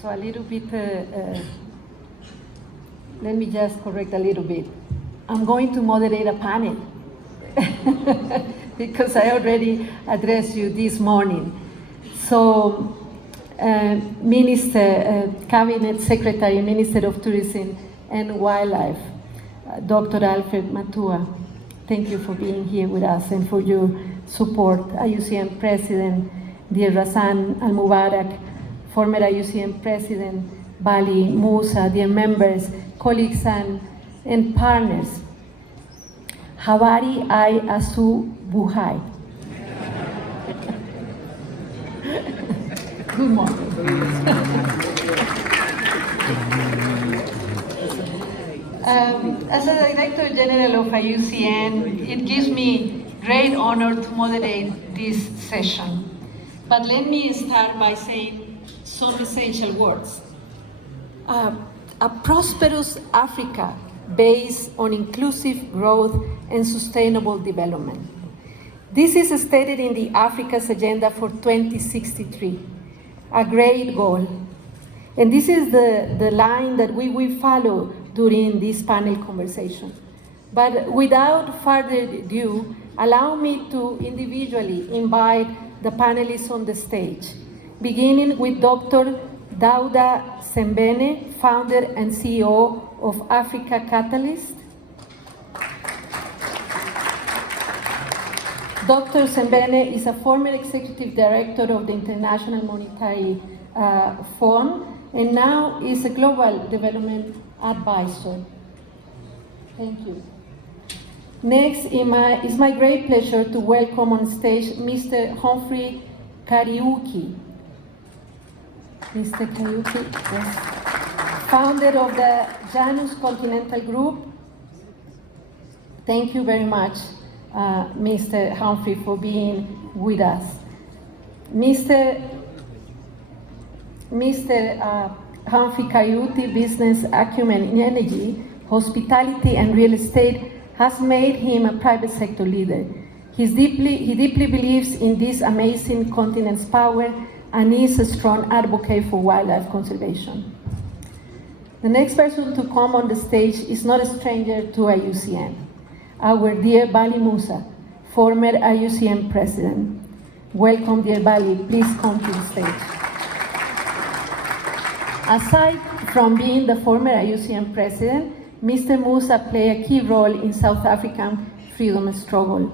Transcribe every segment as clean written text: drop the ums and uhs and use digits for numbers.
So a little bit, let me just correct a little bit. I'm going to moderate a panel because I already addressed you this morning. So, Cabinet Secretary, Minister of Tourism and Wildlife, Dr. Alfred Matua, thank you for being here with us and for your support. IUCN President, dear Razan Al-Mubarak, former IUCN President, Bali Musa, dear members, colleagues and partners. Habari ai asu buhai. Good morning. As a Director General of IUCN, it gives me great honor to moderate this session. But let me start by saying some essential words. A prosperous Africa based on inclusive growth and sustainable development. This is stated in the Africa's Agenda for 2063, a great goal. And this is the line that we will follow during this panel conversation. But without further ado, allow me to individually invite the panelists on the stage, beginning with Dr. Dauda Sembene, founder and CEO of Africa Catalyst. Dr. Sembene is a former executive director of the International Monetary Fund and now is a global development advisor. Thank you. Next, it's my great pleasure to welcome on stage Mr. Humphrey Kariuki. Mr. Kariuki, yes. Founder of the Janus Continental Group. Thank you very much, Mr. Humphrey, for being with us. Mr. Humphrey Kariuki, business acumen in energy, hospitality, and real estate has made him a private sector leader. He deeply believes in this amazing continent's power and is a strong advocate for wildlife conservation. The next person to come on the stage is not a stranger to IUCN, our dear Bali Musa, former IUCN president. Welcome, dear Bali, please come to the stage. Aside from being the former IUCN president, Mr. Musa played a key role in South African freedom struggle,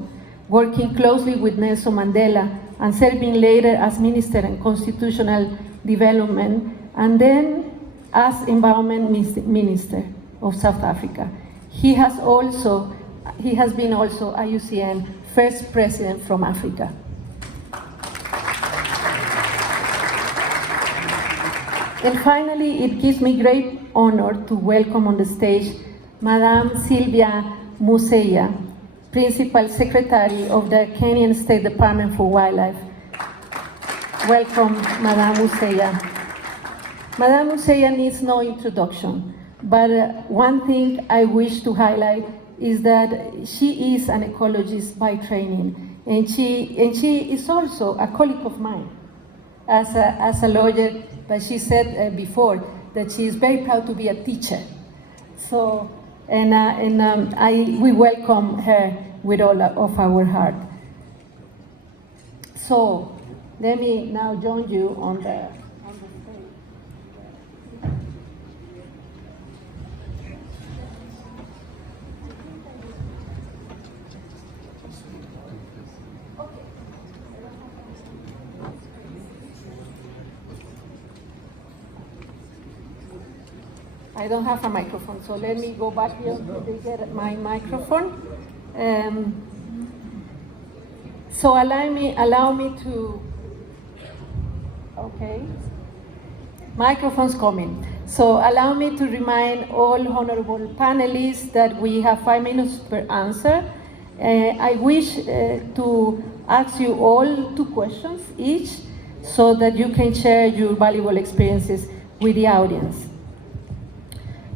working closely with Nelson Mandela and serving later as Minister in Constitutional Development and then as Environment Minister of South Africa. He has been also IUCN first president from Africa. And finally, it gives me great honor to welcome on the stage Madame Sylvia Museya, Principal Secretary of the Kenyan State Department for Wildlife. Welcome, Madame Museya. Madame Museya needs no introduction, but one thing I wish to highlight is that she is an ecologist by training, and she is also a colleague of mine as a lawyer, but she said before that she is very proud to be a teacher. So, we welcome her with all of our heart. So, let me now join you on the stage. I don't have a microphone, so let me go back here to get my microphone. So allow me to, okay, microphone's coming. So allow me to remind all honorable panelists that we have 5 minutes per answer. I wish to ask you all 2 questions each so that you can share your valuable experiences with the audience.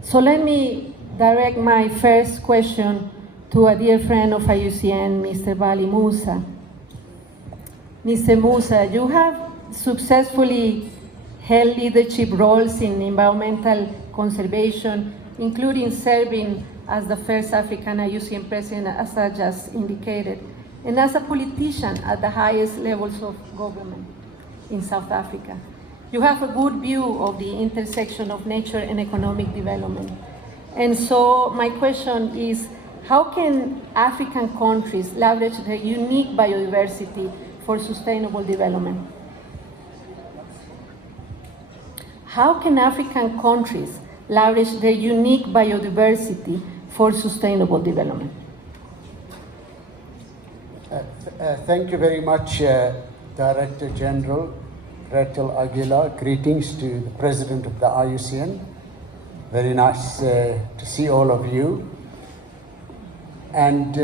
So let me direct my first question to a dear friend of IUCN, Mr. Bali Musa. Mr. Musa, you have successfully held leadership roles in environmental conservation, including serving as the first African IUCN president, as I just indicated, and as a politician at the highest levels of government in South Africa. You have a good view of the intersection of nature and economic development. And so my question is, how can African countries leverage their unique biodiversity for sustainable development? How can African countries leverage their unique biodiversity for sustainable development? Thank you very much, Director General Grethel Aguilar. Greetings to the President of the IUCN. Very nice to see all of you. And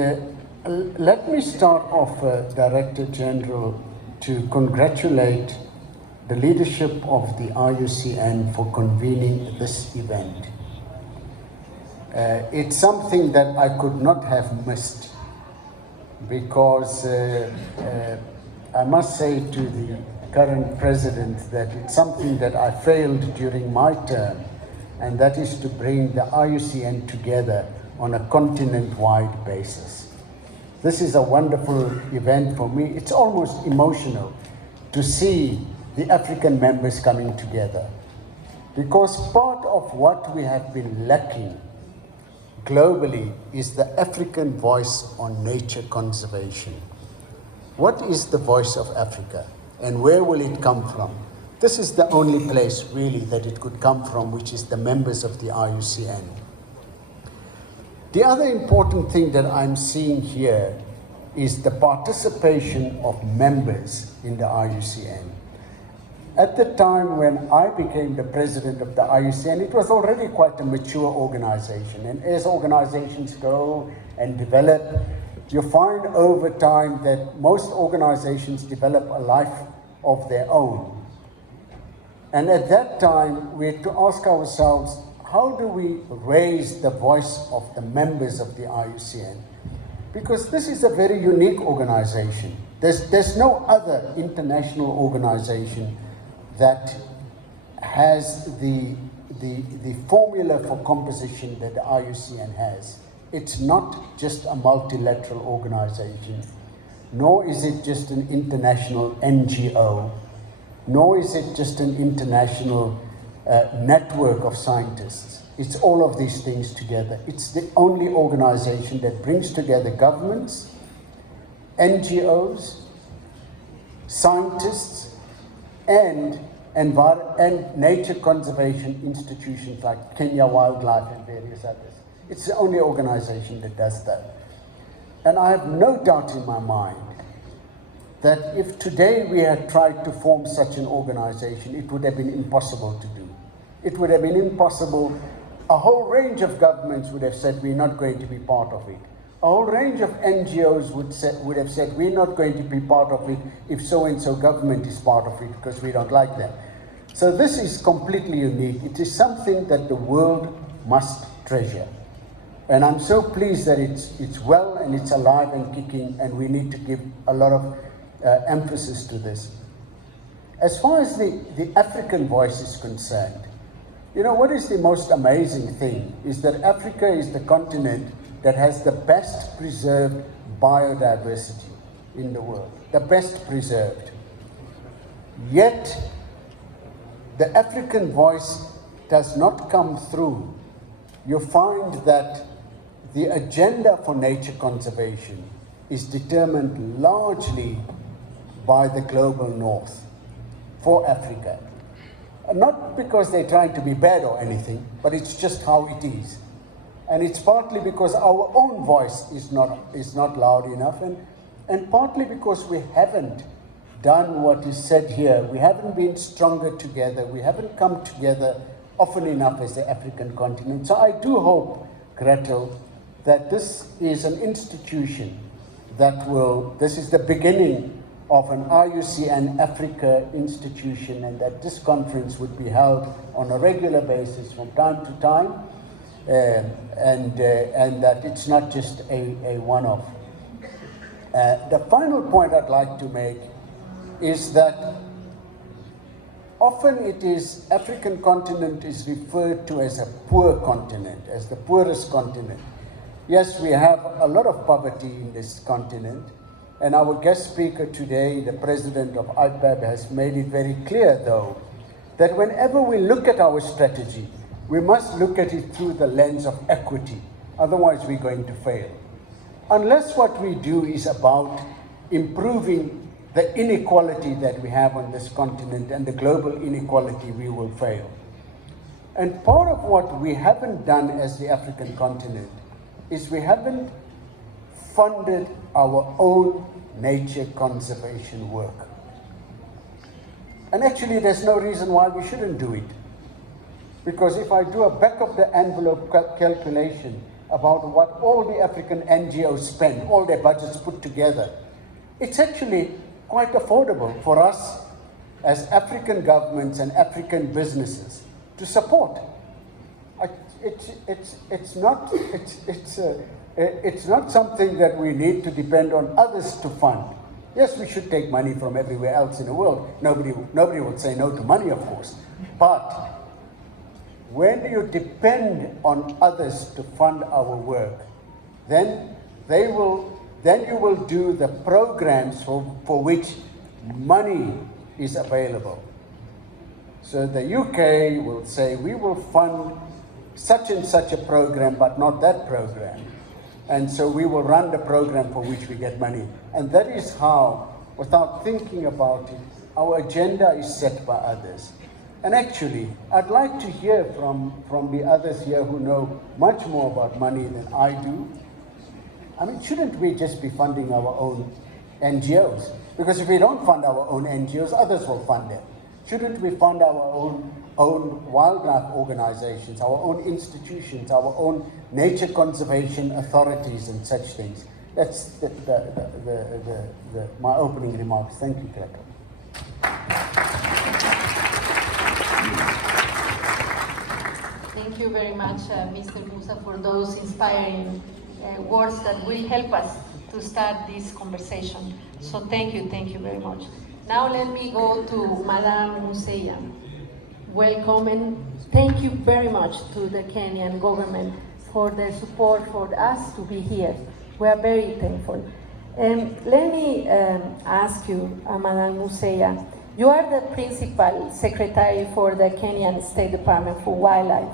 let me start off, Director General, to congratulate the leadership of the IUCN for convening this event. It's something that I could not have missed, because I must say to the current president that it's something that I failed during my term, and that is to bring the IUCN together on a continent-wide basis. This is a wonderful event for me. It's almost emotional to see the African members coming together, because part of what we have been lacking globally is the African voice on nature conservation. What is the voice of Africa, and where will it come from? This is the only place really that it could come from, which is the members of the IUCN. The other important thing that I'm seeing here is the participation of members in the IUCN. At the time when I became the president of the IUCN, it was already quite a mature organization. And as organizations grow and develop, you find over time that most organizations develop a life of their own. And at that time, we had to ask ourselves, how do we raise the voice of the members of the IUCN? Because this is a very unique organization. There's no other international organization that has the formula for composition that the IUCN has. It's not just a multilateral organization, nor is it just an international NGO, nor is it just an international network of scientists. It's all of these things together. It's the only organization that brings together governments, NGOs, scientists, and nature conservation institutions like Kenya Wildlife and various others. It's the only organization that does that. And I have no doubt in my mind that if today we had tried to form such an organization, it would have been impossible to do. It would have been impossible. A whole range of governments would have said, we're not going to be part of it. A whole range of NGOs would have said, we're not going to be part of it if so-and-so government is part of it because we don't like them. So this is completely unique. It is something that the world must treasure. And I'm so pleased that it's well and it's alive and kicking, and we need to give a lot of emphasis to this. As far as the African voice is concerned, you know, what is the most amazing thing is that Africa is the continent that has the best preserved biodiversity in the world, the best preserved. Yet, the African voice does not come through. You find that the agenda for nature conservation is determined largely by the global north for Africa. Not because they're trying to be bad or anything, but it's just how it is. And it's partly because our own voice is not loud enough, and partly because we haven't done what is said here. We haven't been stronger together. We haven't come together often enough as the African continent. So I do hope, Grethel, that this is an institution that this is the beginning of an IUCN Africa institution, and that this conference would be held on a regular basis from time to time, and that it's not just a one-off. The final point I'd like to make is that often it is, African continent is referred to as a poor continent, as the poorest continent. Yes, we have a lot of poverty in this continent, and our guest speaker today, the president of IPAB, has made it very clear, though, that whenever we look at our strategy, we must look at it through the lens of equity. Otherwise, we're going to fail. Unless what we do is about improving the inequality that we have on this continent and the global inequality, we will fail. And part of what we haven't done as the African continent is we haven't funded our own nature conservation work. And actually, there's no reason why we shouldn't do it. Because if I do a back of the envelope calculation about what all the African NGOs spend, all their budgets put together, it's actually quite affordable for us as African governments and African businesses to support. It's not something that we need to depend on others to fund. Yes, we should take money from everywhere else in the world. Nobody would say no to money, of course. But when you depend on others to fund our work, then you will do the programs for which money is available. So the UK will say, we will fund such and such a program, but not that program. And so we will run the program for which we get money. And that is how, without thinking about it, our agenda is set by others. And actually, I'd like to hear from the others here who know much more about money than I do. I mean, shouldn't we just be funding our own NGOs? Because if we don't fund our own NGOs, others will fund them. Shouldn't we fund our own wildlife organizations, our own institutions, our own nature conservation authorities and such things? That's my opening remarks. Thank you, Grethel. Thank you very much, Mr. Musa, for those inspiring words that will help us to start this conversation. So thank you very much. Now let me go to Madam Museya. Welcome and thank you very much to the Kenyan government for their support for us to be here. We are very thankful. Let me ask you, Madam Museya, you are the principal secretary for the Kenyan State Department for Wildlife.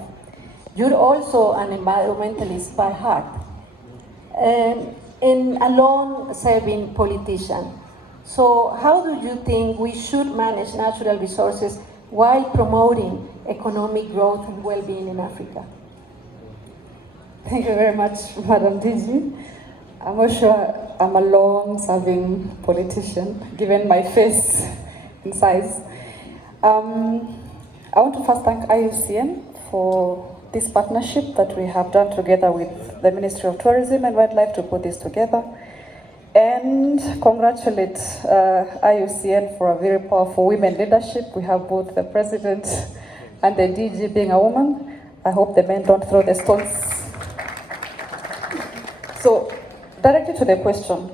You're also an environmentalist by heart and a long-serving politician. So how do you think we should manage natural resources while promoting economic growth and well-being in Africa? Thank you very much, Madam DG. I'm not sure I'm a long-serving politician, given my face and size. I want to first thank IUCN for this partnership that we have done together with the Ministry of Tourism and Wildlife to put this together. And congratulate IUCN for a very powerful women leadership. We have both the president and the DG being a woman. I hope the men don't throw the stones. So, directly to the question.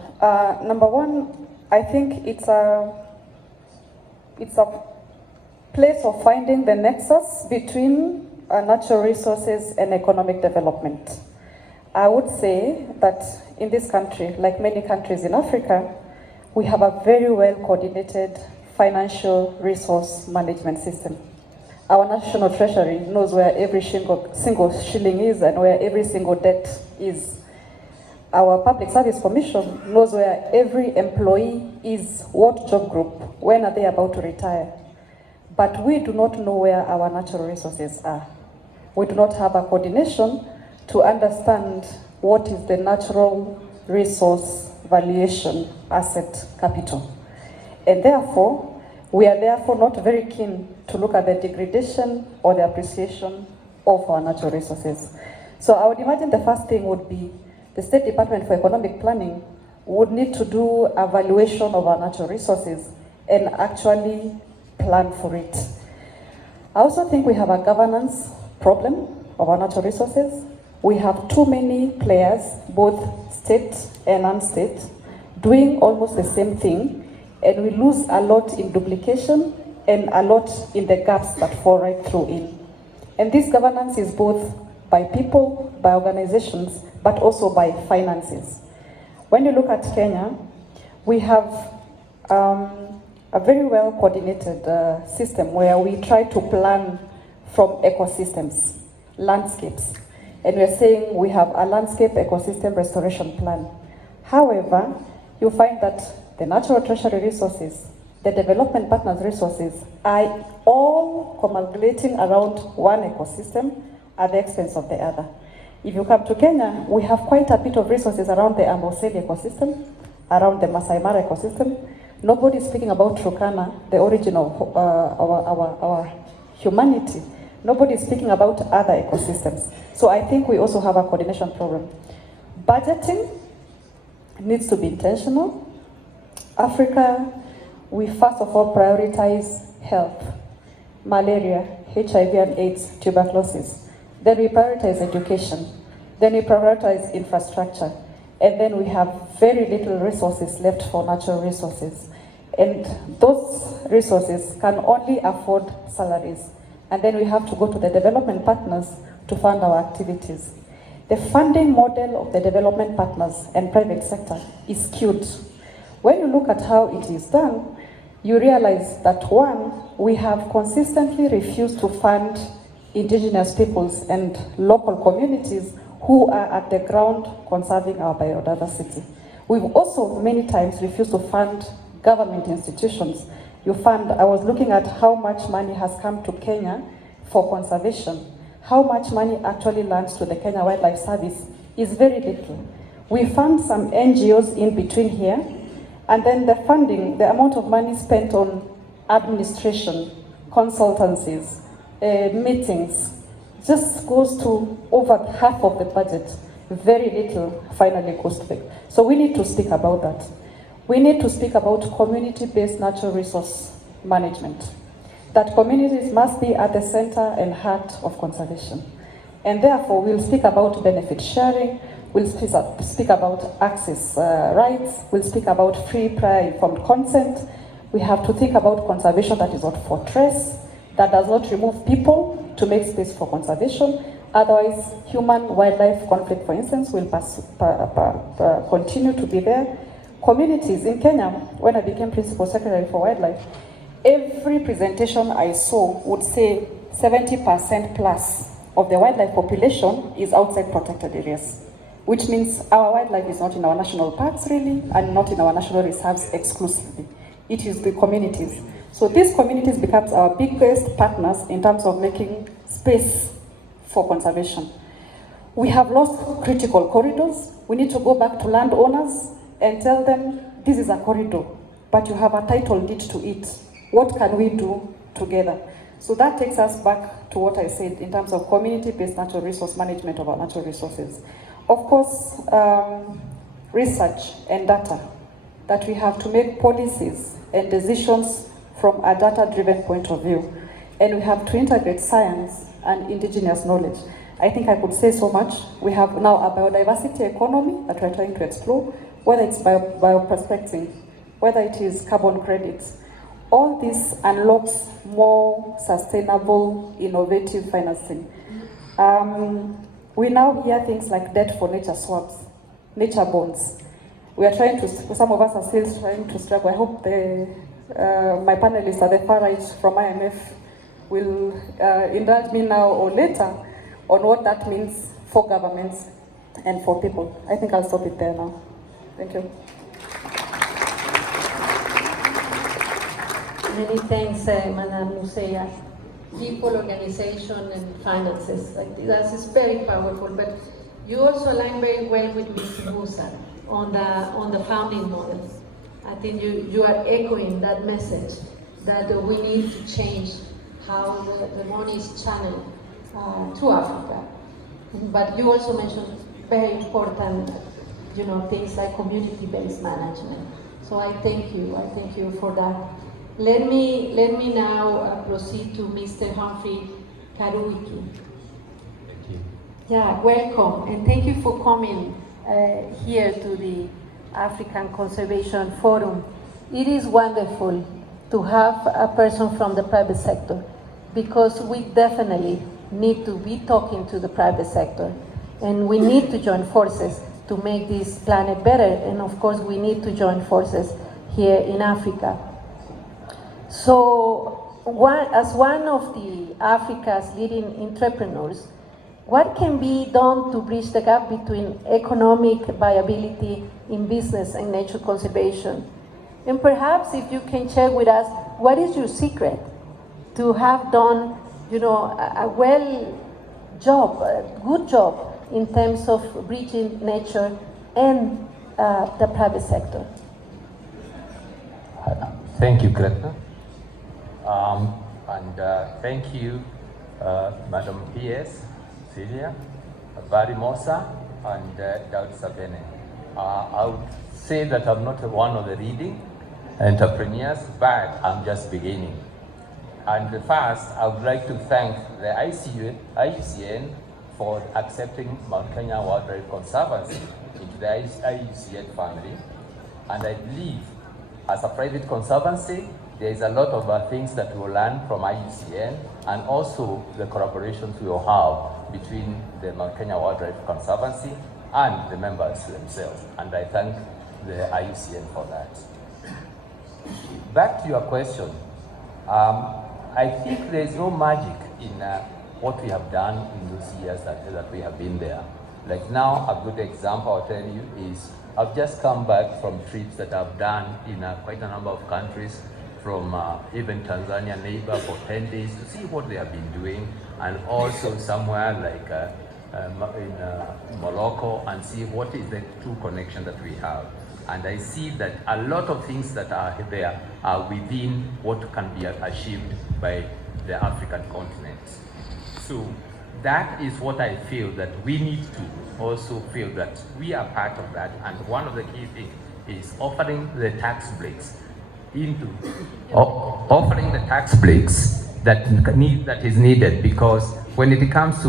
Number one, I think it's a place of finding the nexus between natural resources and economic development. I would say that in this country, like many countries in Africa, we have a very well coordinated financial resource management system. Our national treasury knows where every single shilling is and where every single debt is. Our Public Service Commission knows where every employee is, what job group, when are they about to retire. But we do not know where our natural resources are. We do not have a coordination to understand what is the natural resource valuation asset capital. And therefore, we are therefore not very keen to look at the degradation or the appreciation of our natural resources. So I would imagine the first thing would be the State Department for Economic Planning would need to do a valuation of our natural resources and actually plan for it. I also think we have a governance problem of our natural resources. We have too many players, both state and non-state, doing almost the same thing, and we lose a lot in duplication and a lot in the gaps that fall right through in. And this governance is both by people, by organizations, but also by finances. When you look at Kenya, we have a very well coordinated system where we try to plan from ecosystems, landscapes. And we're saying we have a landscape ecosystem restoration plan. However, you find that the natural treasury resources, the development partners resources are all congregating around one ecosystem at the expense of the other. If you come to Kenya, we have quite a bit of resources around the Amboseli ecosystem, around the Masai Mara ecosystem. Nobody is speaking about Turkana, the origin of our humanity. Nobody is speaking about other ecosystems. So I think we also have a coordination problem. Budgeting needs to be intentional. Africa, we first of all prioritize health, malaria, HIV and AIDS, tuberculosis. Then we prioritize education. Then we prioritize infrastructure. And then we have very little resources left for natural resources. And those resources can only afford salaries. And then we have to go to the development partners to fund our activities. The funding model of the development partners and private sector is skewed. When you look at how it is done, you realize that one, we have consistently refused to fund indigenous peoples and local communities who are at the ground conserving our biodiversity. We've also many times refused to fund government institutions. You fund, I was looking at how much money has come to Kenya for conservation. How much money actually lands to the Kenya Wildlife Service is very little. We fund some NGOs in between here, and then the funding, the amount of money spent on administration, consultancies, meetings, just goes to over half of the budget. Very little finally goes to it. So we need to speak about that. We need to speak about community-based natural resource management. That communities must be at the center and heart of conservation. And therefore, we'll speak about benefit sharing, we'll speak about access rights, we'll speak about free, prior, informed consent. We have to think about conservation that is not fortress, that does not remove people to make space for conservation. Otherwise, human-wildlife conflict, for instance, will continue to be there. Communities in Kenya, when I became Principal Secretary for Wildlife, every presentation I saw would say 70% plus of the wildlife population is outside protected areas, which means our wildlife is not in our national parks really, and not in our national reserves exclusively. It is the communities. So these communities becomes our biggest partners in terms of making space for conservation. We have lost critical corridors. We need to go back to landowners and tell them, this is a corridor, but you have a title deed to it. What can we do together? So that takes us back to what I said in terms of community-based natural resource management of our natural resources. Of course, research and data, that we have to make policies and decisions from a data-driven point of view. And we have to integrate science and indigenous knowledge. I think I could say so much. We have now a biodiversity economy that we're trying to explore, whether it's bioprospecting, whether it is carbon credits. All this unlocks more sustainable, innovative financing. We now hear things like debt for nature swaps, nature bonds. We are trying to, some of us are still trying to struggle. I hope my panelists at the far right from IMF will indulge me now or later on what that means for governments and for people. I think I'll stop it there now. Thank you. Many thanks, Madam Lucia. People, organization, and finances. That is very powerful. But you also align very well with Ms. Musa on the founding model. I think you are echoing that message that we need to change how the money is channeled to Africa. But you also mentioned very important, things like community-based management. So I thank you for that. Let me now proceed to Mr. Humphrey Karuiki. Thank you. Yeah, welcome, and thank you for coming here to the African Conservation Forum. It is wonderful to have a person from the private sector, because we definitely need to be talking to the private sector, and we need to join forces to make this planet better, and of course we need to join forces here in Africa. So, as one of the Africa's leading entrepreneurs, what can be done to bridge the gap between economic viability in business and nature conservation? And perhaps if you can share with us, what is your secret to have done, you know, a good job in terms of bridging nature and the private sector? Thank you, Grethel. Thank you, Madam P.S., Celia, Barimosa, and Dr. Sabene. I would say that I'm not one of the leading entrepreneurs, but I'm just beginning. And first, I would like to thank the IUCN for accepting Mount Kenya Wildlife Conservancy into the IUCN family. And I believe, as a private conservancy, there is a lot of things that we will learn from IUCN, and also the collaborations we will have between the Mount Kenya Wildlife Conservancy and the members themselves. And I thank the IUCN for that. Back to your question, I think there is no magic in what we have done in those years that we have been there. Like now, a good example I'll tell you is, I've just come back from trips that I've done in quite a number of countries, from even Tanzania neighbor for 10 days to see what they have been doing, and also somewhere like in Morocco, and see what is the true connection that we have. And I see that a lot of things that are there are within what can be achieved by the African continent. So that is what I feel that we need to also feel that we are part of that. And one of the key things is offering the tax breaks offering the tax breaks that is needed, because when it comes to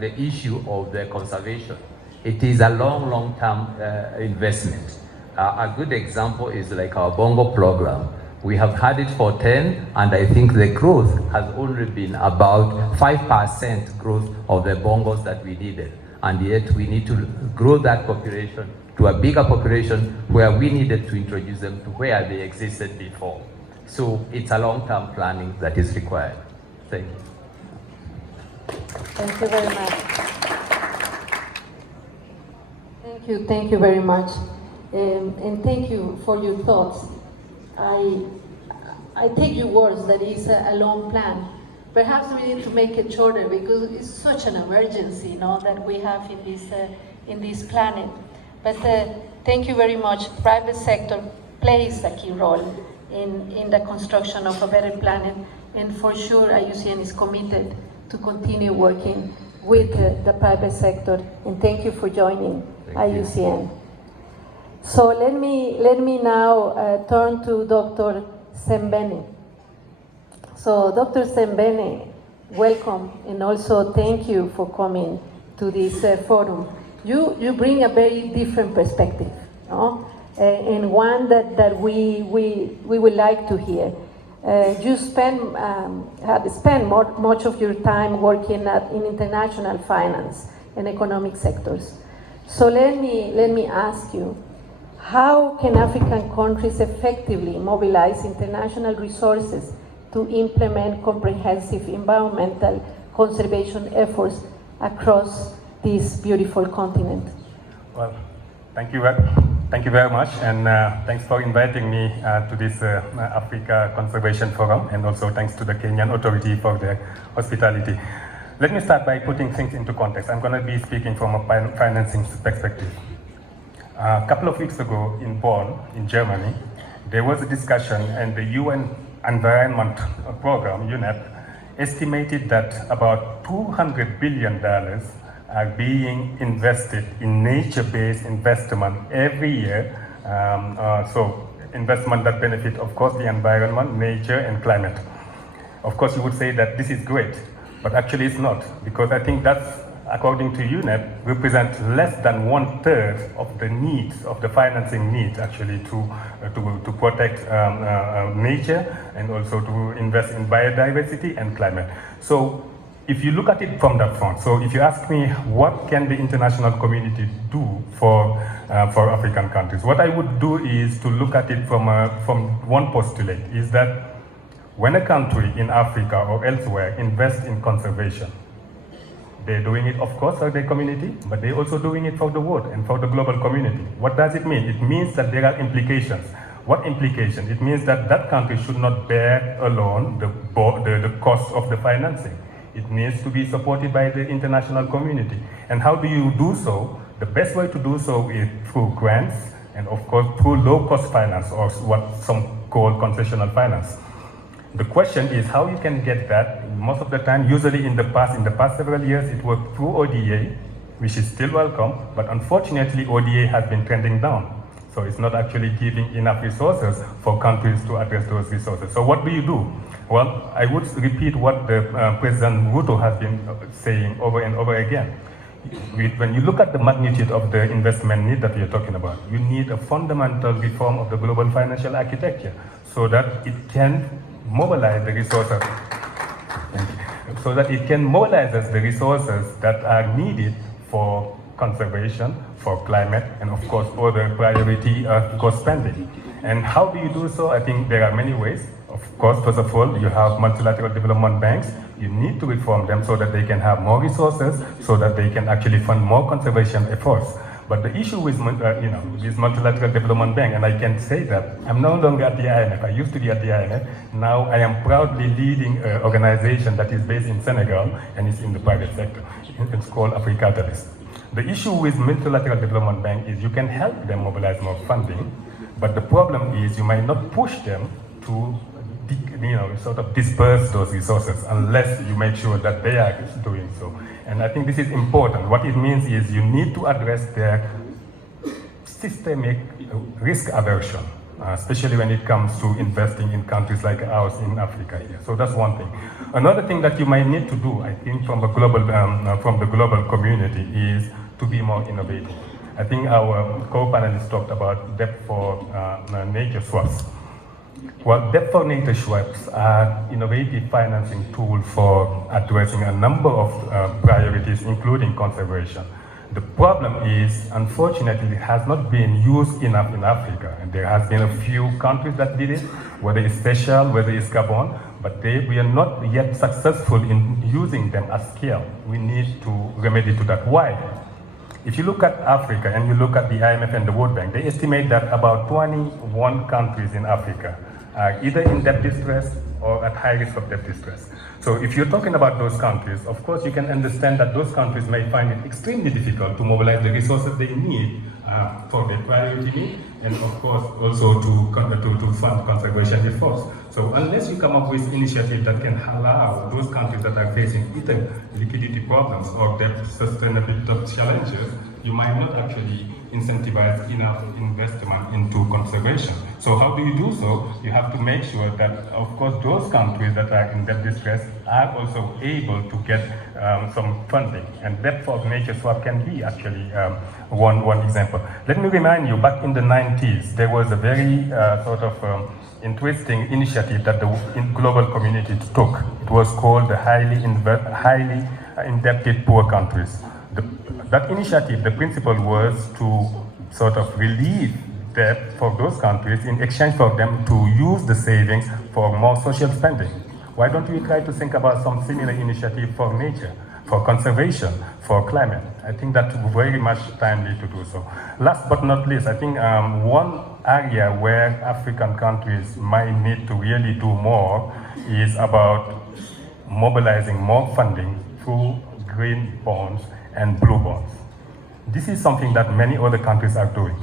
the issue of the conservation, it is a long-term investment. A good example is like our Bongo program. We have had it for 10, and I think the growth has only been about 5% growth of the bongos that we needed. And yet we need to grow that population to a bigger population where we needed to introduce them to where they existed before. So it's a long-term planning that is required. Thank you. Thank you very much. Thank you very much. And thank you for your thoughts. I take your words that it's a long plan. Perhaps we need to make it shorter, because it's such an emergency, you know, that we have in this planet. But thank you very much. Private sector plays a key role in the construction of a better planet, and for sure IUCN is committed to continue working with the private sector. And thank you for joining IUCN. So let me now turn to Dr. Sembene. So Dr. Sembene, welcome, and also thank you for coming to this forum. You bring a very different perspective, no? And one that we would like to hear. You have spent much of your time working in international finance and economic sectors. So let me ask you, how can African countries effectively mobilize international resources to implement comprehensive environmental conservation efforts across this beautiful continent? Well, thank you very much, and thanks for inviting me to this Africa Conservation Forum, and also thanks to the Kenyan Authority for their hospitality. Let me start by putting things into context. I'm going to be speaking from a financing perspective. A couple of weeks ago in Bonn, in Germany, there was a discussion, and the UN Environment Program, UNEP, estimated that about $200 billion are being invested in nature-based investment every year. So investment that benefit, of course, the environment, nature, and climate. Of course, you would say that this is great, but actually it's not, because I think that's according to UNEP, represent less than 1/3 of the needs, of the financing needs actually to protect nature and also to invest in biodiversity and climate. So if you look at it from that front, so if you ask me what can the international community do for African countries, what I would do is to look at it from one postulate, is that when a country in Africa or elsewhere invests in conservation, they're doing it, of course, for their community, but they're also doing it for the world and for the global community. What does it mean? It means that there are implications. What implication? It means that that country should not bear alone the cost of the financing. It needs to be supported by the international community. And how do you do so? The best way to do so is through grants and, of course, through low-cost finance, or what some call concessional finance. The question is how you can get that. Most of the time, usually in the past several years, it was through ODA, which is still welcome, but unfortunately, ODA has been trending down. So it's not actually giving enough resources for countries to address those resources. So what do you do? Well, I would repeat what the President Ruto has been saying over and over again. When you look at the magnitude of the investment need that we are talking about, you need a fundamental reform of the global financial architecture so that it can mobilize the resources, so that it can mobilize the resources that are needed for conservation, for climate, and of course for the priority cost spending. And how do you do so? I think there are many ways. Of course, first of all, you have multilateral development banks. You need to reform them so that they can have more resources, so that they can actually fund more conservation efforts. But the issue with this multilateral development bank, and I can say that I'm no longer at the IMF. I used to be at the IMF. Now I am proudly leading an organization that is based in Senegal and is in the private sector. It's called Agro-pastoral. The issue with multilateral development bank is you can help them mobilize more funding, but the problem is you might not push them to sort of disperse those resources unless you make sure that they are doing so. And I think this is important. What it means is you need to address their systemic risk aversion, especially when it comes to investing in countries like ours in Africa here. So that's one thing. Another thing that you might need to do, I think, from the global community is to be more innovative. I think our co-panelists talked about debt for nature swaps. Well, debt for nature swaps are innovative financing tool for addressing a number of priorities, including conservation. The problem is, unfortunately, it has not been used enough in Africa. And there has been a few countries that did it, whether it's Seychelles, whether it's Gabon, but we are not yet successful in using them at scale. We need to remedy to that. Why? If you look at Africa and you look at the IMF and the World Bank, they estimate that about 21 countries in Africa are either in debt distress or at high risk of debt distress. So if you're talking about those countries, of course you can understand that those countries may find it extremely difficult to mobilize the resources they need for their priority need, and of course also to fund conservation efforts. So unless you come up with initiatives that can allow those countries that are facing either liquidity problems or debt sustainability challenges, you might not actually incentivize enough investment into conservation. So how do you do so? You have to make sure that, of course, those countries that are in debt distress are also able to get some funding. And debt for nature swap can be actually one example. Let me remind you, back in the 90s, there was a very interesting initiative that the global community took. It was called the highly indebted poor countries. That initiative, the principle was to sort of relieve debt for those countries in exchange for them to use the savings for more social spending. Why don't we try to think about some similar initiative for nature, for conservation, for climate? I think that's very much timely to do so. Last but not least, I think one area where African countries might need to really do more is about mobilizing more funding through green bonds and blue bonds. This is something that many other countries are doing.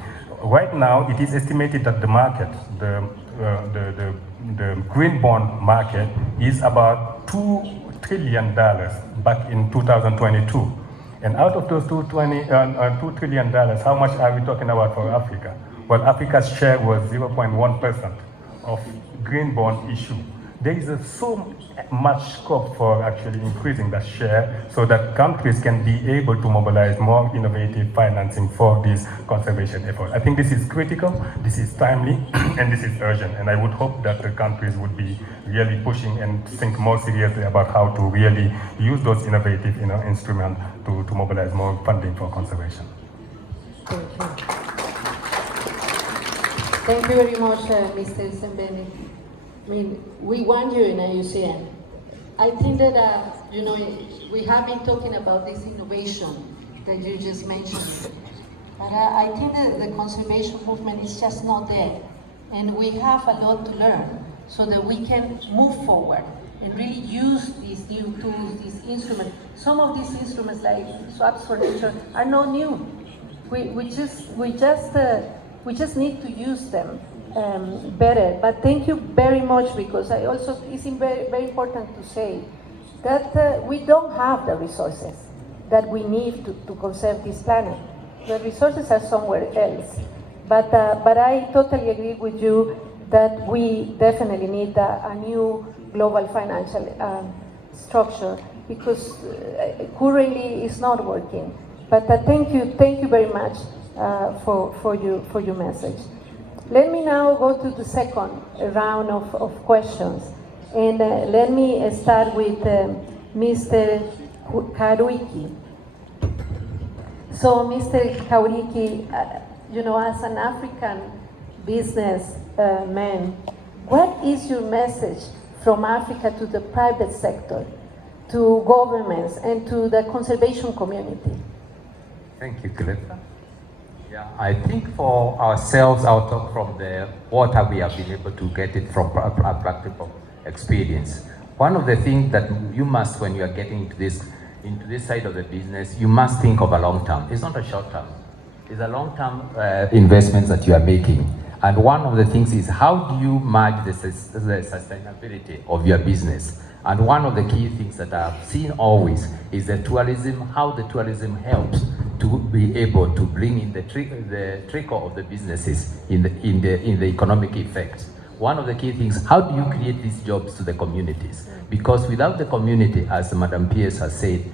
Right now, it is estimated that the market, the green bond market, is about $2 trillion back in 2022. And out of those $2 trillion, how much are we talking about for Africa? Well, Africa's share was 0.1% of green bond issue. there is so much scope for actually increasing that share so that countries can be able to mobilize more innovative financing for this conservation effort. I think this is critical, this is timely, and this is urgent. And I would hope that the countries would be really pushing and think more seriously about how to really use those innovative instruments to mobilize more funding for conservation. Thank you. Thank you very much, Mr. Sembene. I mean, we want you in IUCN. I think that, we have been talking about this innovation that you just mentioned. But I think that the conservation movement is just not there. And we have a lot to learn so that we can move forward and really use these new tools, these instruments. Some of these instruments, like swaps for nature, are not new. We just need to use them better. But thank you very much, because it's very, very important to say that we don't have the resources that we need to conserve this planet. The resources are somewhere else. But I totally agree with you that we definitely need a new global financial structure, because currently it's not working. But thank you very much for your message. Let me now go to the second round of questions. And let me start with Mr. Karuiki. So, Mr. Karuiki, as an African businessman, what is your message from Africa to the private sector, to governments, and to the conservation community? Thank you, Grethel. Yeah, I think for ourselves, I'll talk from what we have been able to get it from our practical experience. One of the things that you must, when you are getting into this side of the business, you must think of a long term. It's not a short term. It's a long term investments that you are making. And one of the things is, how do you merge the sustainability of your business? And one of the key things that I've seen always is the tourism, how the tourism helps to be able to bring in the trickle of the businesses in the economic effect. One of the key things, how do you create these jobs to the communities? Because without the community, as Madam Pierce has said,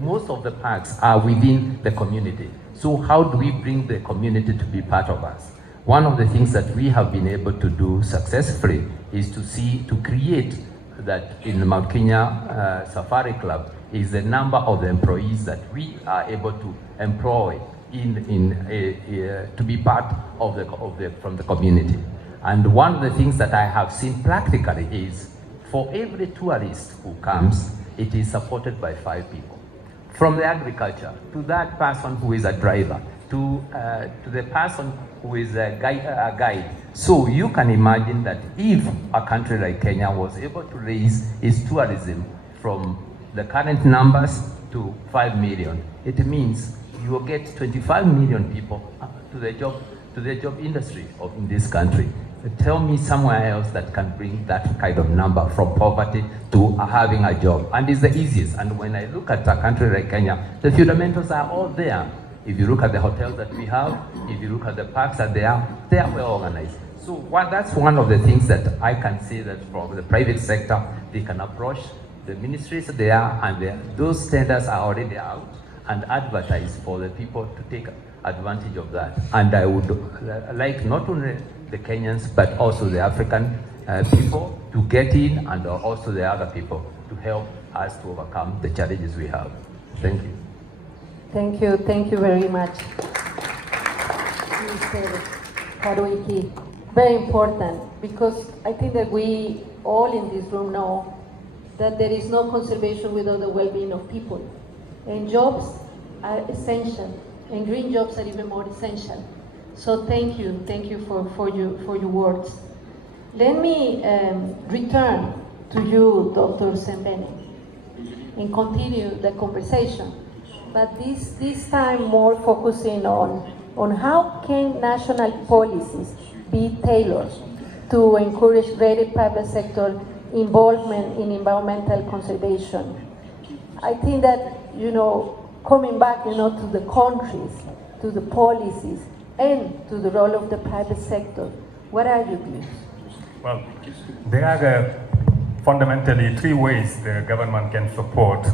most of the parks are within the community. So how do we bring the community to be part of us? One of the things that we have been able to do successfully is to create that in Mount Kenya Safari Club is the number of the employees that we are able to employ to be part from the community. And one of the things that I have seen practically is, for every tourist who comes, it is supported by 5 people. From the agriculture, to that person who is a driver, to the person who is a guide. So you can imagine that if a country like Kenya was able to raise its tourism from the current numbers to 5 million, it means you will get 25 million people to the job industry in this country. Tell me somewhere else that can bring that kind of number from poverty to having a job. And it's the easiest. And when I look at a country like Kenya, the fundamentals are all there. If you look at the hotels that we have, if you look at the parks that they are well organized. So that's one of the things that I can say, that from the private sector, they can approach the ministries there, and those tenders are already out, and advertise for the people to take advantage of that. And I would like not only the Kenyans, but also the African people to get in, and also the other people to help us to overcome the challenges we have. Thank you. Thank you very much, Mr. Karuiki. Very important, because I think that we all in this room know that there is no conservation without the well-being of people. And jobs are essential, and green jobs are even more essential. So thank you for your words. Let me return to you, Dr. Sembene, and continue the conversation. But this time more focusing on how can national policies be tailored to encourage greater private sector involvement in environmental conservation. I think that, coming back, to the countries, to the policies, and to the role of the private sector, what are your views? Well, there are fundamentally three ways the government can support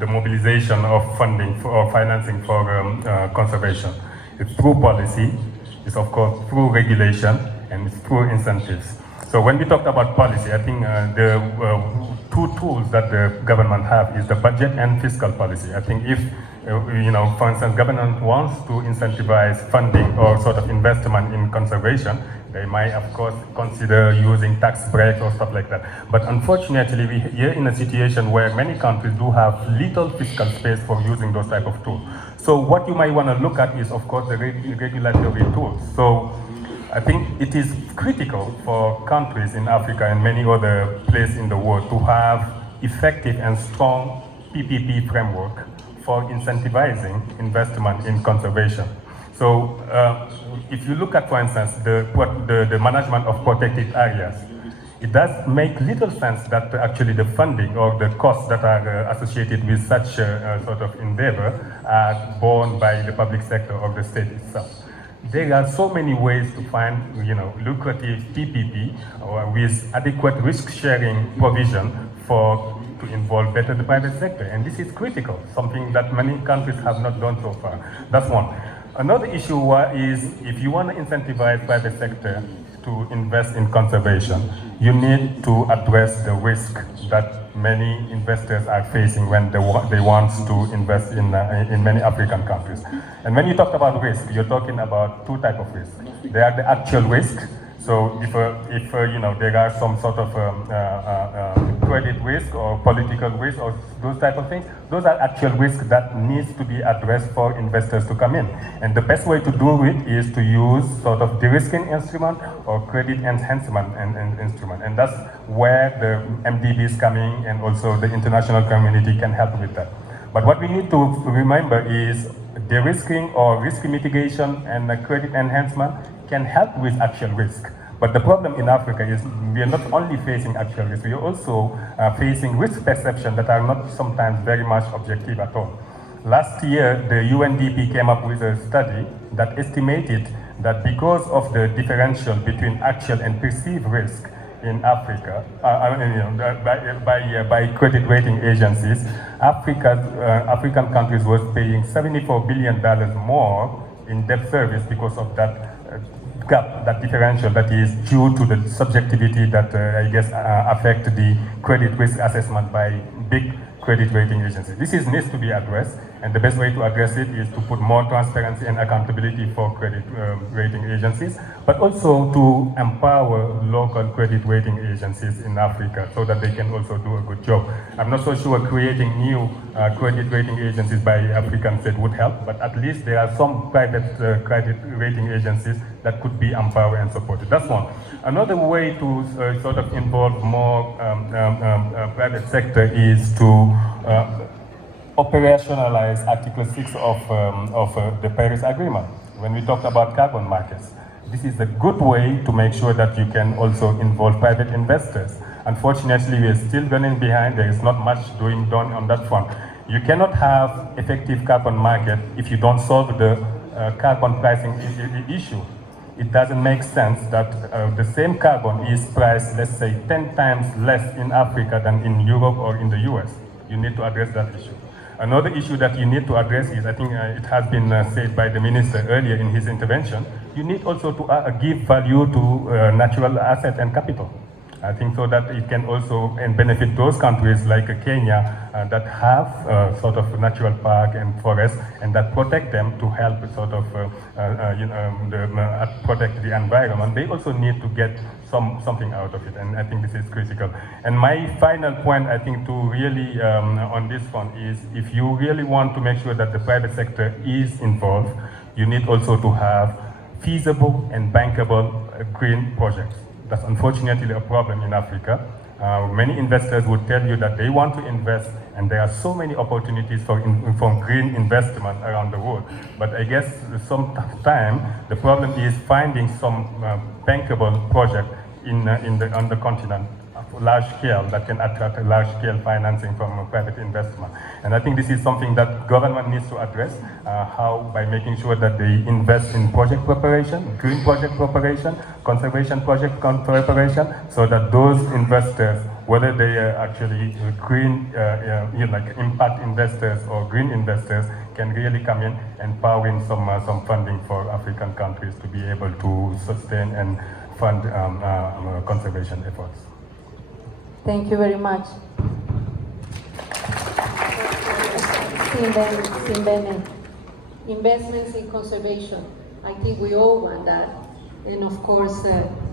the mobilization of funding or financing for conservation. It's through policy, it's of course through regulation, and it's through incentives. So when we talk about policy, I think the two tools that the government have is the budget and fiscal policy. I think if, for instance, government wants to incentivize funding or sort of investment in conservation, they might, of course, consider using tax breaks or stuff like that. But unfortunately, we're in a situation where many countries do have little fiscal space for using those type of tools. So what you might want to look at is, of course, the regulatory tools. So I think it is critical for countries in Africa and many other places in the world to have effective and strong PPP framework for incentivizing investment in conservation. So if you look at, for instance, the management of protected areas, it does make little sense that actually the funding or the costs that are associated with such a sort of endeavor are borne by the public sector or the state itself. There are so many ways to find, lucrative PPP with adequate risk-sharing provision to involve better the private sector, and this is critical, something that many countries have not done so far. That's one. Another issue is if you want to incentivize private sector to invest in conservation, you need to address the risk that many investors are facing when they want to invest in many African countries. And when you talk about risk, you're talking about two types of risk. There are the actual risk. So if there are some sort of credit risk or political risk or those type of things, those are actual risks that needs to be addressed for investors to come in. And the best way to do it is to use sort of de-risking instrument or credit enhancement instrument. And that's where the MDBs come in, and also the international community can help with that. But what we need to remember is de-risking or risk mitigation and credit enhancement can help with actual risk. But the problem in Africa is we are not only facing actual risk, we are also facing risk perception that are not sometimes very much objective at all. Last year, the UNDP came up with a study that estimated that because of the differential between actual and perceived risk in Africa, by credit rating agencies, African countries was paying $74 billion more in debt service because of that gap, that differential that is due to the subjectivity that affect the credit risk assessment by big credit rating agencies. This needs to be addressed, and the best way to address it is to put more transparency and accountability for credit rating agencies, but also to empower local credit rating agencies in Africa so that they can also do a good job. I'm not so sure creating new credit rating agencies by African state would help, but at least there are some private credit rating agencies that could be empowered and supported. That's one. Another way to sort of involve more private sector is to operationalize Article 6 of the Paris Agreement. When we talk about carbon markets, this is a good way to make sure that you can also involve private investors. Unfortunately, we are still running behind. There is not much done on that front. You cannot have effective carbon market if you don't solve the carbon pricing issue. It doesn't make sense that the same carbon is priced, let's say, 10 times less in Africa than in Europe or in the US. You need to address that issue. Another issue that you need to address is, I think it has been said by the minister earlier in his intervention, you need also to give value to natural asset and capital. I think so that it can also benefit those countries like Kenya that have sort of natural park and forest and that protect them to help sort of protect the environment. They also need to get something out of it, and I think this is critical. And my final point, I think, to really on this one is, if you really want to make sure that the private sector is involved, you need also to have feasible and bankable green projects. That's unfortunately a problem in Africa. Many investors would tell you that they want to invest, and there are so many opportunities for green investment around the world. But I guess sometimes the problem is finding some bankable project on the continent. large scale, that can attract large scale financing from private investment. And I think this is something that government needs to address, how by making sure that they invest in project preparation, green project preparation, conservation project preparation, so that those investors, whether they are actually green, like impact investors or green investors, can really come in and power in some funding for African countries to be able to sustain and fund conservation efforts. Thank you very much. Investments in conservation. I think we all want that. And of course,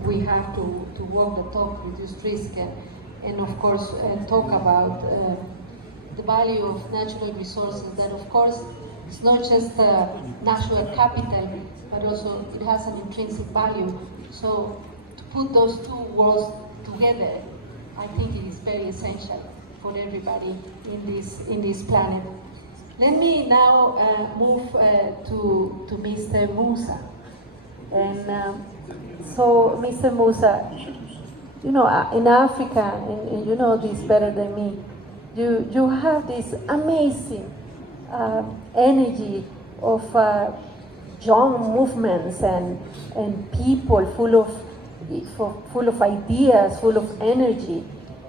we have to walk the talk, reduce risk, and of course, talk about the value of natural resources. That of course, it's not just natural capital, but also it has an intrinsic value. So to put those two worlds together, I think it is very essential for everybody in this planet. Let me now move to Mr. Musa. And so, Mr. Musa, you know, in Africa, and you know this better than me, you have this amazing energy of young movements and people full of ideas, full of energy.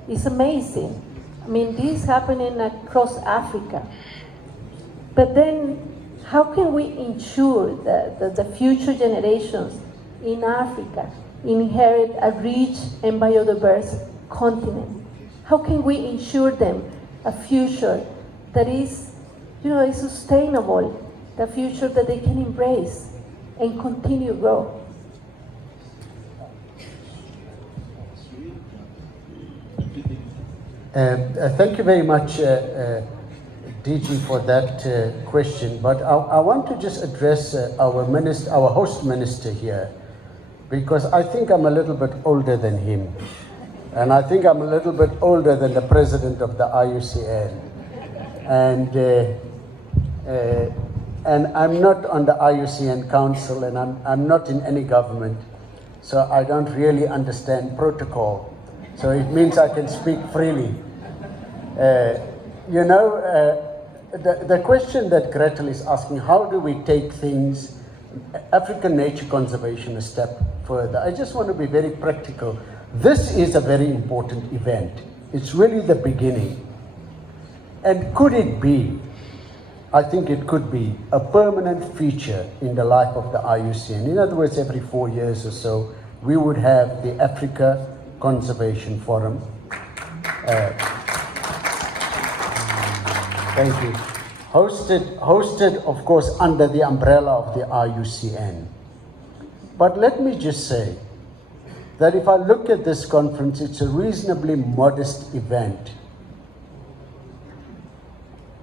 It's amazing. I mean, this is happening across Africa. But then, how can we ensure that the future generations in Africa inherit a rich and biodiverse continent? How can we ensure them a future that is, you know, is sustainable, the future that they can embrace and continue to grow? Thank you very much, DG, for that question. But I want to just address our host minister here, because I think I'm a little bit older than him. And I think I'm a little bit older than the president of the IUCN. And I'm not on the IUCN Council, and I'm not in any government. So I don't really understand protocol. So it means I can speak freely. You know, the question that Grethel is asking, how do we take things, African nature conservation, a step further? I just want to be very practical. This is a very important event. It's really the beginning. And could it be, I think it could be, a permanent feature in the life of the IUCN. In other words, every 4 years or so, we would have the Africa Conservation Forum. Thank you. Hosted, of course, under the umbrella of the IUCN. But let me just say that if I look at this conference, it's a reasonably modest event.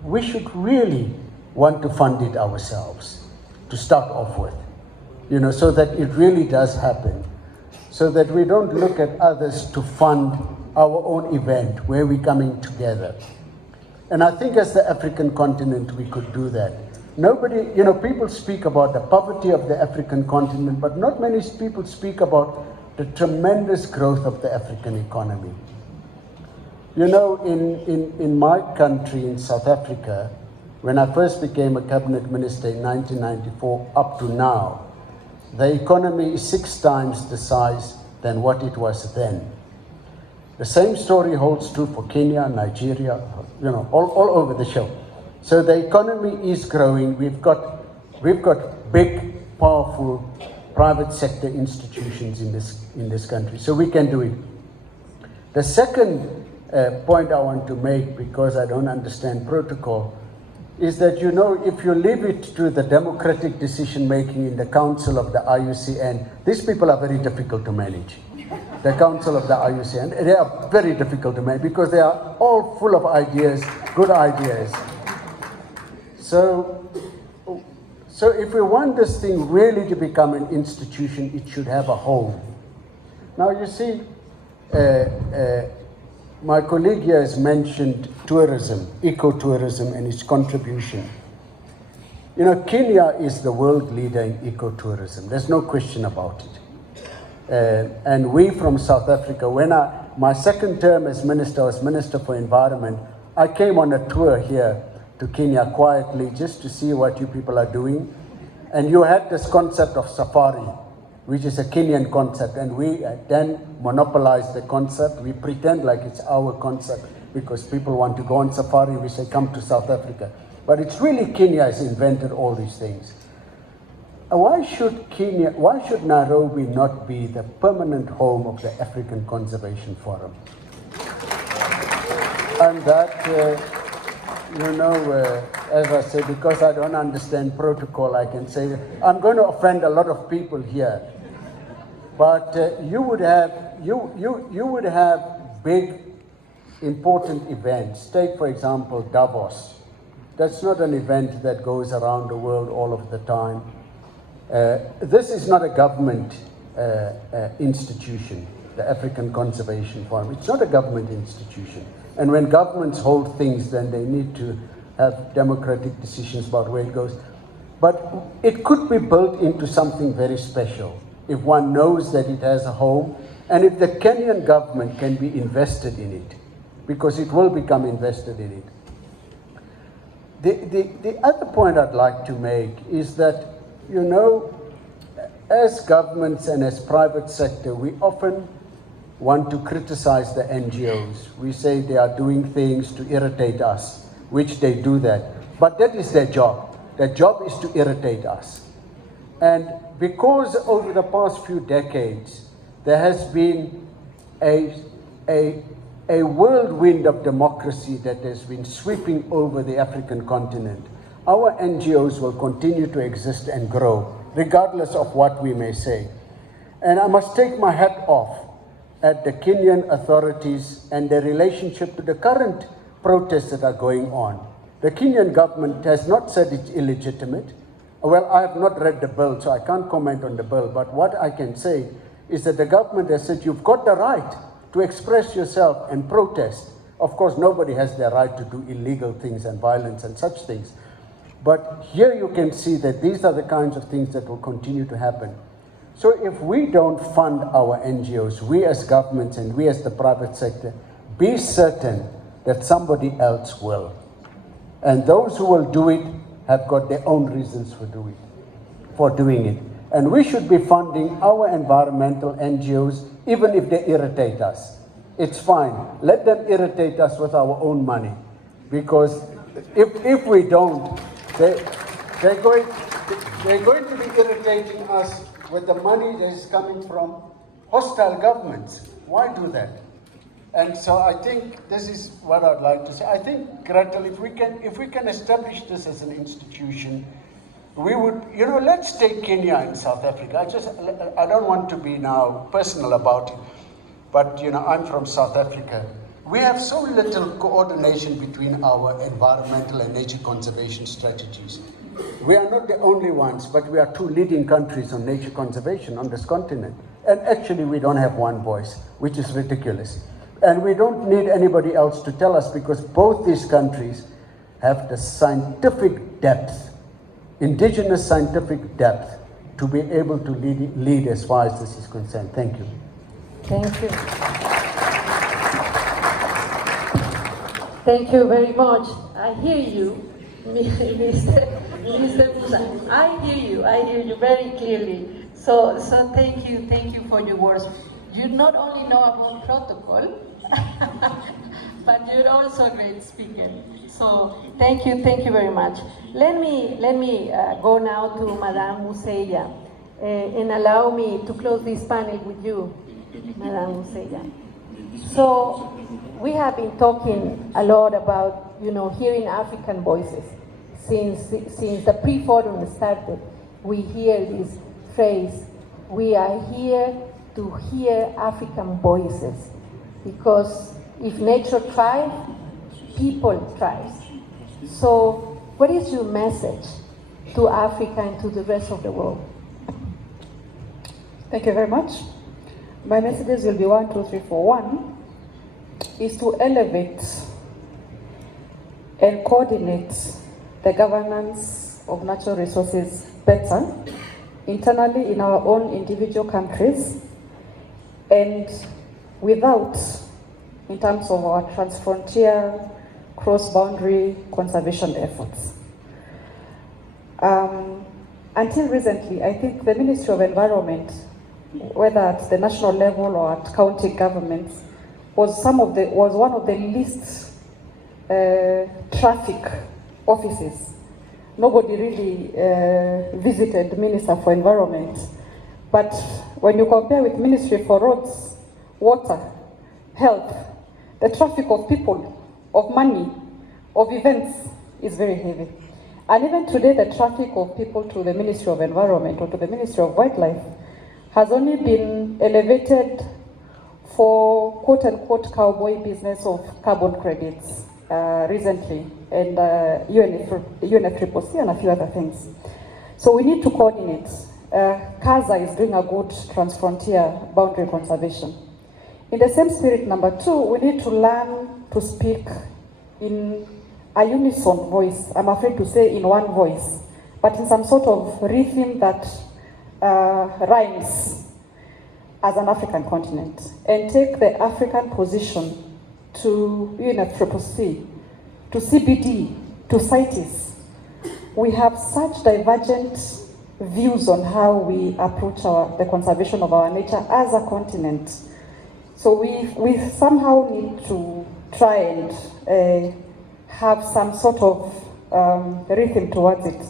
We should really want to fund it ourselves, to start off with, you know, so that it really does happen, so that we don't look at others to fund our own event where we're coming together. And I think as the African continent, we could do that. Nobody, you know, people speak about the poverty of the African continent, but not many people speak about the tremendous growth of the African economy. You know, in my country, in South Africa, when I first became a cabinet minister in 1994 up to now, the economy is 6 times the size than what it was then. The same story holds true for Kenya, Nigeria, you know, all over the show. So the economy is growing. We've got big, powerful private sector institutions in this country, so we can do it. The second point I want to make, because I don't understand protocol, is that, you know, if you leave it to the democratic decision making in the council of the IUCN, these people are very difficult to manage. The council of the IUCN, they are very difficult to manage because they are all full of ideas, good ideas. So if we want this thing really to become an institution, it should have a home. Now you see, my colleague here has mentioned tourism, ecotourism, and its contribution. You know, Kenya is the world leader in ecotourism. There's no question about it. And we from South Africa, when my second term as minister was Minister for Environment. I came on a tour here to Kenya quietly just to see what you people are doing. And you had this concept of safari, which is a Kenyan concept, and we then monopolized the concept. We pretend like it's our concept because people want to go on safari. We say, come to South Africa. But it's really Kenya has invented all these things. Why should Nairobi not be the permanent home of the African Conservation Forum? And that, as I say, because I don't understand protocol, I can say, I'm going to offend a lot of people here. But you would have big, important events. Take, for example, Davos. That's not an event that goes around the world all of the time. This is not a government institution, the African Conservation Forum. It's not a government institution. And when governments hold things, then they need to have democratic decisions about where it goes. But it could be built into something very special if one knows that it has a home, and if the Kenyan government can be invested in it, because it will become invested in it. The other point I'd like to make is that, as governments and as private sector, we often want to criticize the NGOs. We say they are doing things to irritate us, which they do that. But that is their job. Their job is to irritate us. And because over the past few decades, there has been a whirlwind of democracy that has been sweeping over the African continent, our NGOs will continue to exist and grow, regardless of what we may say. And I must take my hat off at the Kenyan authorities and their relationship to the current protests that are going on. The Kenyan government has not said it's illegitimate. Well, I have not read the bill, so I can't comment on the bill, but what I can say is that the government has said you've got the right to express yourself and protest. Of course, nobody has the right to do illegal things and violence and such things. But here you can see that these are the kinds of things that will continue to happen. So if we don't fund our NGOs, we as governments and we as the private sector, be certain that somebody else will. And those who will do it have got their own reasons for doing it. And we should be funding our environmental NGOs even if they irritate us. It's fine. Let them irritate us with our own money. Because if we don't, they're going to be irritating us with the money that is coming from hostile governments. Why do that? And so I think this is what I'd like to say. I think, Grethel, if we can establish this as an institution, we would, let's take Kenya and South Africa. I don't want to be now personal about it, but I'm from South Africa. We have so little coordination between our environmental and nature conservation strategies. We are not the only ones, but we are two leading countries on nature conservation on this continent. And actually we don't have one voice, which is ridiculous. And we don't need anybody else to tell us, because both these countries have the scientific depth, indigenous scientific depth, to be able to lead as far as this is concerned. Thank you. Thank you. Thank you very much. I hear you, Mr. Musa. I hear you very clearly. So thank you for your words. You not only know about protocol, but you're also a great speaker. So thank you very much. Let me go now to Madame Museya, and allow me to close this panel with you, Madame Museya. So we have been talking a lot about hearing African voices since the pre-forum started. We hear this phrase: we are here to hear African voices, because if nature thrives, people thrive. So what is your message to Africa and to the rest of the world? Thank you very much. My messages will be 1, 2, 3, 4. 1 is to elevate and coordinate the governance of natural resources better, internally in our own individual countries, and without in terms of our transfrontier, cross-boundary conservation efforts. Until recently, I think the Ministry of Environment, whether at the national level or at county governments, was one of the least traffic offices. Nobody really visited Minister for Environment. But when you compare with Ministry for Roads, Water, Health, the traffic of people, of money, of events is very heavy. And even today, the traffic of people to the Ministry of Environment or to the Ministry of Wildlife has only been elevated for quote-unquote cowboy business of carbon credits recently, and UNFCCC and a few other things. So we need to coordinate. CASA is doing a good transfrontier boundary conservation. In the same spirit, number two, we need to learn to speak in a unison voice. I'm afraid to say in one voice, but in some sort of rhythm that rhymes as an African continent, and take the African position to UNFCCC, to CBD, to CITES. We have such divergent views on how we approach the conservation of our nature as a continent. So we somehow need to try and have some sort of rhythm towards it.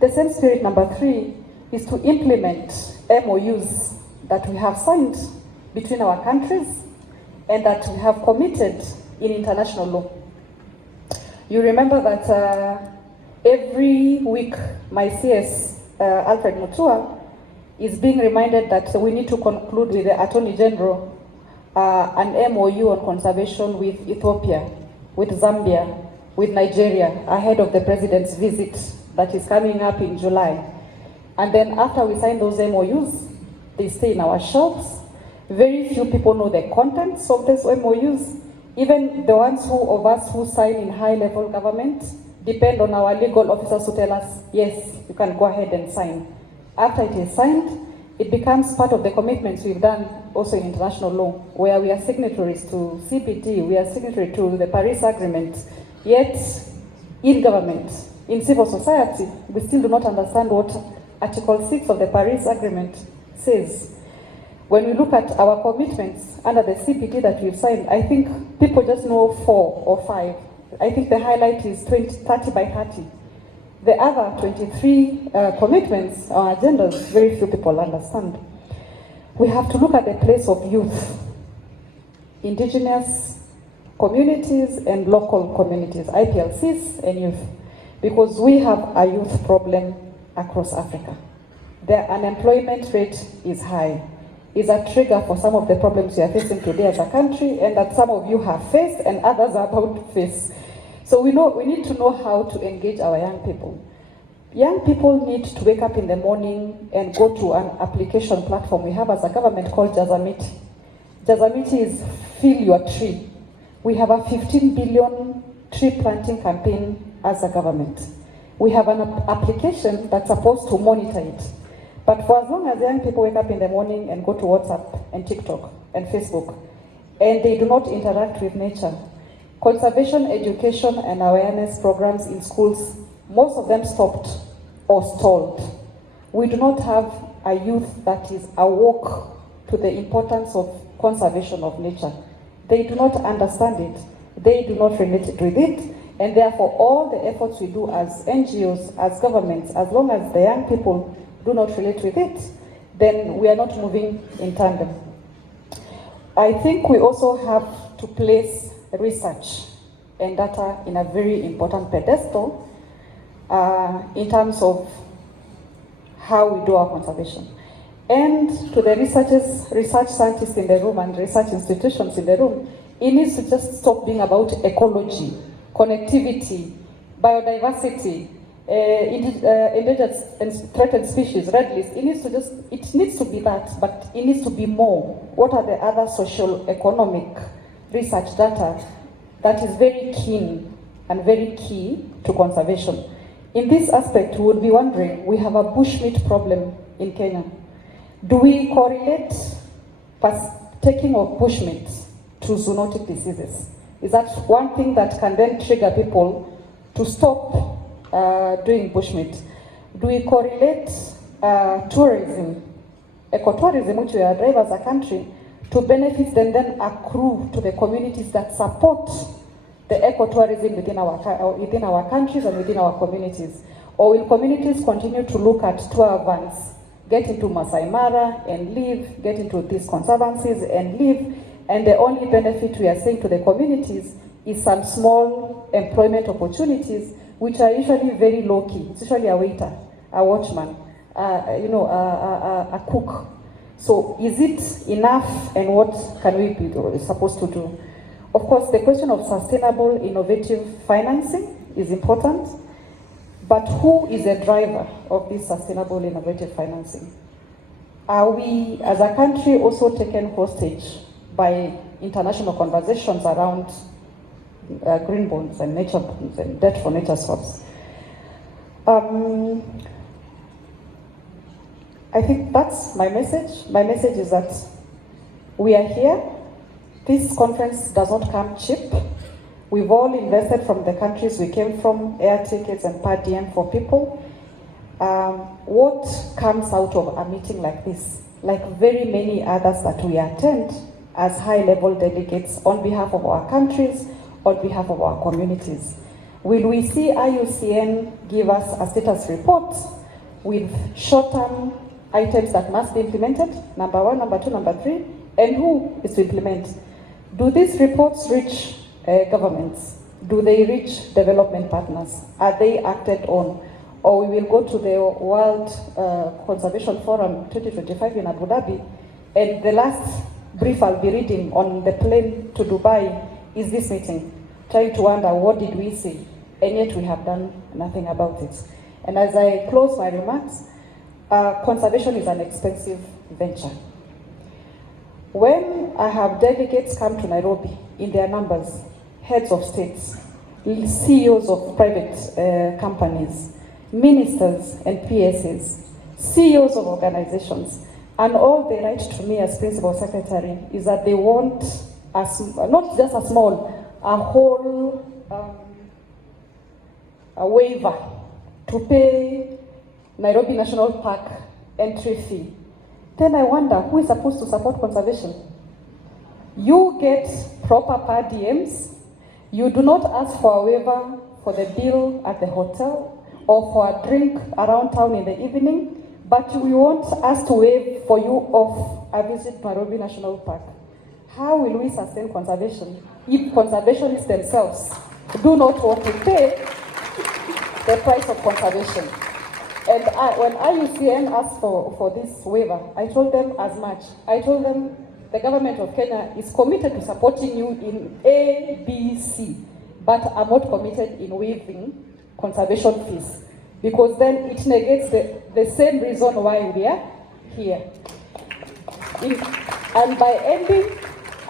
The same spirit, number three, is to implement MOUs that we have signed between our countries and that we have committed in international law. You remember that every week my CS, Alfred Mutua, is being reminded that we need to conclude with the Attorney General an MOU on conservation with Ethiopia, with Zambia, with Nigeria, ahead of the President's visit that is coming up in July. And then after we sign those MOUs, they stay in our shelves. Very few people know the contents of these MOUs. Even the ones of us who sign in high-level government depend on our legal officers to tell us, yes, you can go ahead and sign. After it is signed, it becomes part of the commitments we've done also in international law, where we are signatories to CPT, we are signatory to the Paris Agreement, yet in government, in civil society, we still do not understand what Article 6 of the Paris Agreement says. When we look at our commitments under the CPT that we've signed, I think people just know 4 or 5. I think the highlight is 30 by 30. The other 23 commitments or agendas, very few people understand. We have to look at the place of youth, indigenous communities and local communities, IPLCs and youth, because we have a youth problem across Africa. The unemployment rate is high. Is a trigger for some of the problems we are facing today as a country, and that some of you have faced and others are about to face. So we need to know how to engage our young people. Young people need to wake up in the morning and go to an application platform we have as a government called Jazamiti. Jazamiti is Fill Your Tree. We have a 15 billion tree planting campaign as a government. We have an application that's supposed to monitor it. But for as long as young people wake up in the morning and go to WhatsApp and TikTok and Facebook, and they do not interact with nature, conservation education and awareness programs in schools, most of them stopped or stalled. We do not have a youth that is awoke to the importance of conservation of nature. They do not understand it. They do not relate with it. And therefore, all the efforts we do as NGOs, as governments, as long as the young people do not relate with it, then we are not moving in tandem. I think we also have to place research and data in a very important pedestal in terms of how we do our conservation. And to the research scientists in the room and research institutions in the room, it needs to just stop being about ecology, connectivity, biodiversity, endangered and threatened species, red list. It needs to be that, but it needs to be more. What are the other social economic research data that is very keen and very key to conservation? In this aspect, we would be wondering, we have a bushmeat problem in Kenya. Do we correlate taking of bushmeat to zoonotic diseases? Is that one thing that can then trigger people to stop doing bushmeat? Do we correlate tourism, ecotourism, which we are drive as a country, to benefits and then accrue to the communities that support the ecotourism within our countries and within our communities? Or will communities continue to look at tour vans, get into Masai Mara and leave, get into these conservancies and leave, and the only benefit we are seeing to the communities is some small employment opportunities, which are usually very low-key. It's usually a waiter, a watchman, a cook. So is it enough, and what can we be supposed to do? Of course, the question of sustainable, innovative financing is important, but who is the driver of this sustainable, innovative financing? Are we, as a country, also taken hostage by international conversations around green bonds and nature bonds and debt for nature swaps? I think that's my message. My message is that we are here. This conference does not come cheap. We've all invested from the countries we came from, air tickets and per diem for people. What comes out of a meeting like this, like very many others that we attend as high-level delegates on behalf of our countries, on behalf of our communities? Will we see IUCN give us a status report with short-term items that must be implemented, number 1, number 2, number 3, and who is to implement? Do these reports reach governments? Do they reach development partners? Are they acted on? Or we will go to the World Conservation Forum 2025 in Abu Dhabi, and the last brief I'll be reading on the plane to Dubai is this meeting, trying to wonder what did we see, and yet we have done nothing about it. And as I close my remarks, conservation is an expensive venture. When I have delegates come to Nairobi in their numbers, heads of states, CEOs of private companies, ministers and PSs, CEOs of organizations, and all they write to me as principal secretary is that they want not just a small, a whole a waiver to pay Nairobi National Park entry fee. Then I wonder, who is supposed to support conservation? You get proper per diems. You do not ask for a waiver for the bill at the hotel or for a drink around town in the evening, but you want us to waive for you of a visit to Nairobi National Park. How will we sustain conservation if conservationists themselves do not want to pay the price of conservation? And when IUCN asked for this waiver, I told them as much. I told them the government of Kenya is committed to supporting you in A, B, C, but I'm not committed in waiving conservation fees, because then it negates the same reason why we are here. And by ending,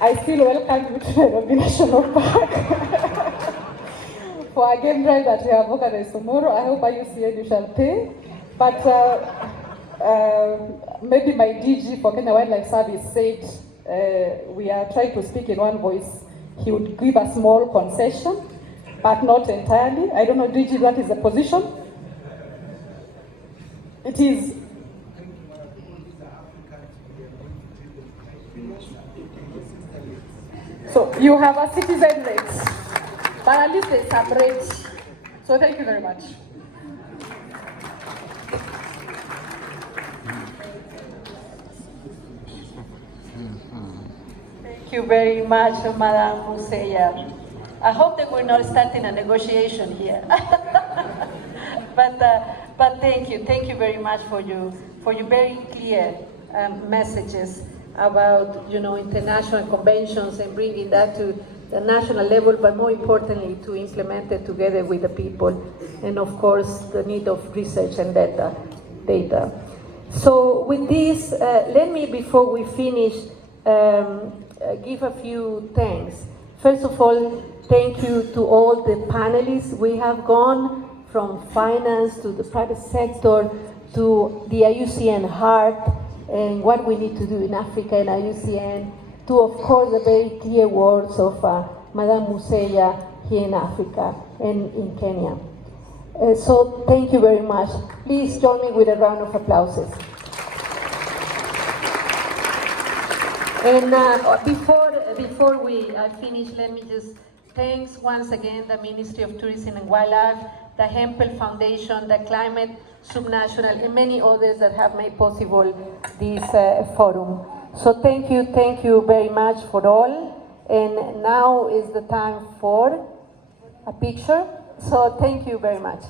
I still welcome you to Nairobi National Park for a game drive that we have organized tomorrow. I hope IUCN you shall pay. But maybe my DG for Kenya Wildlife Service said we are trying to speak in one voice. He would give a small concession, but not entirely. I don't know, DG, what is the position? It is. So you have a citizen rate, but at least there's some rate. So thank you very much. Thank you very much, Madam Museya. I hope that we're not starting a negotiation here. But thank you very much for your very clear messages about international conventions and bringing that to the national level, but more importantly to implement it together with the people, and of course the need of research and data. So with this, let me, before we finish, give a few thanks. First of all, thank you to all the panelists. We have gone from finance to the private sector to the IUCN heart and what we need to do in Africa and IUCN. to, of course, the very clear words of Madame Museya here in Africa and in Kenya. So thank you very much. Please join me with a round of applause. And before we finish, let me just thanks once again the Ministry of Tourism and Wildlife, the Hempel Foundation, the Climate Subnational, and many others that have made possible this forum. So thank you very much for all. And now is the time for a picture. So thank you very much.